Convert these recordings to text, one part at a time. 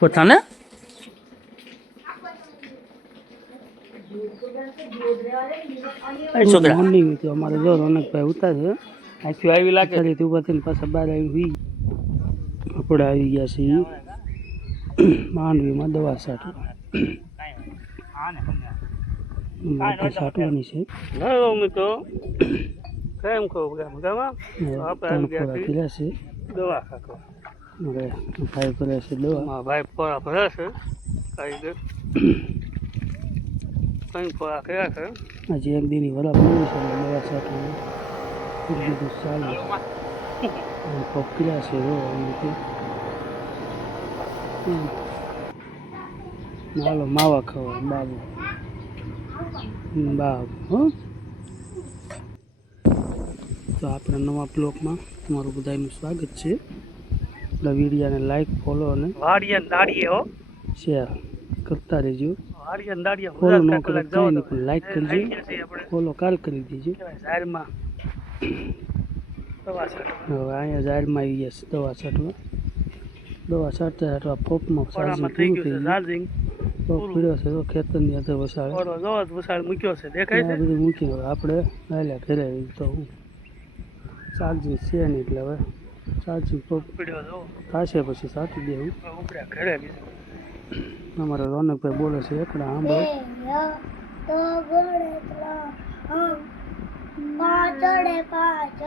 પોતાને મોર્નિંગ તો અમારે જો રોનકભાઈ ઉતારે આખી આવી લાગે ઉભા થઈને પાછા બહાર આવી હુઈ આપણે આવી ગયા છીએ માંડવીમાં દવા છાંટવા માટે છાંટવાની છે મિત્રો કેમ કહું મજામાં આપણે કર્યા છે દવા છાંટવા મારે ભાઈ કરે છે દવા ભાઈ પોળા ભરે છે કારીગર કઈ પોળા કર્યા છે હજી એક દીની વડા પડ્યું છે દવા છાંટવાનું બધું ચાલુ પકડ્યા છે હાલો માવા ખાવા બાબુ હો તો આપણા નવા બ્લોગમાં તમારું બધાનું સ્વાગત છે આપણા વિડીયોને લાઈક ફોલો અને શેર કરતા રહેજો ફોલો ન કરે કંઈ નહીં પણ લાઈક કરજો ફોલો કાલ કરી દેજો હવે અહીંયા ઝાડમાં આવી ગયા દવા છાંટવા પંપમાં ચાર્જિંગ પૂરું થઈ ગયું પંપ પીડ્યો છે તો ખેતરની અંદર વસાડ મૂક્યો છે દેખાય છે બધું મૂકી હવે આપણે હાલ્યા ઘરે તો હું ચાર્જિંગ છે નહીં એટલે હવે ચાર્જિંગ પંપ થશે પછી સાચી દેવું ઘરે અમારા રોનકભાઈ બોલે છે એકડા આંબો પાંચ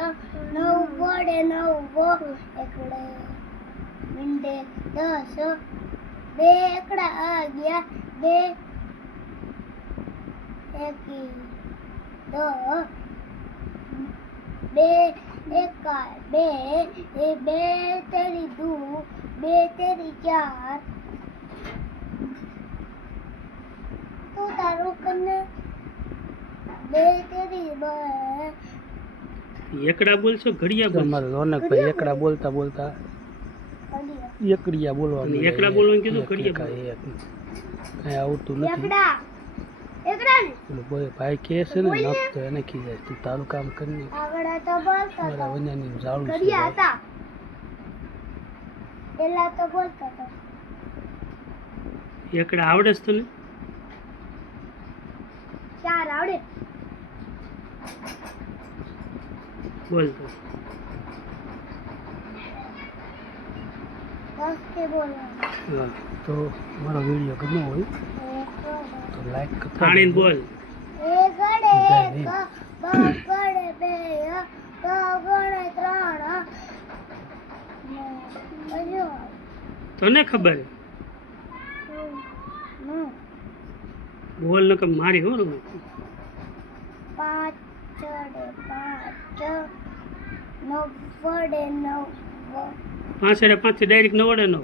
9 વડે 9 એકડે મીંડે 10 બે એકડા આ ગયા બે એકી 10 બે એકા બે એ બે તેરી દુ બે તેરી ચાર તું તારું કને બે તેરી બે એકડા બોલશો ઘડિયા બોલ મારો રોનકભાઈ એકડા બોલતા બોલતા એકડિયા બોલવાનું એકડા બોલવાનું કીધું ઘડિયા કઈ આવતું નથી એકડા ને બોલે ભાઈ કે છે ને નખ તો એને ખીજાય તું તારું કામ કરી આગળ તો બોલતા મારા વન્યાની જાળું ઘડિયા હતા પેલા તો બોલતા હતા એકડા આવડે છે તને ચાર આવડે બોલતો તો મારો વિડીયો ગમ્યો હોય તો લાઈક કરતા બોલ તને ખબર બોલ ન મારી હો 5 9 વડે 9 5 5 ડાયરેક્ટ 9 વડે 9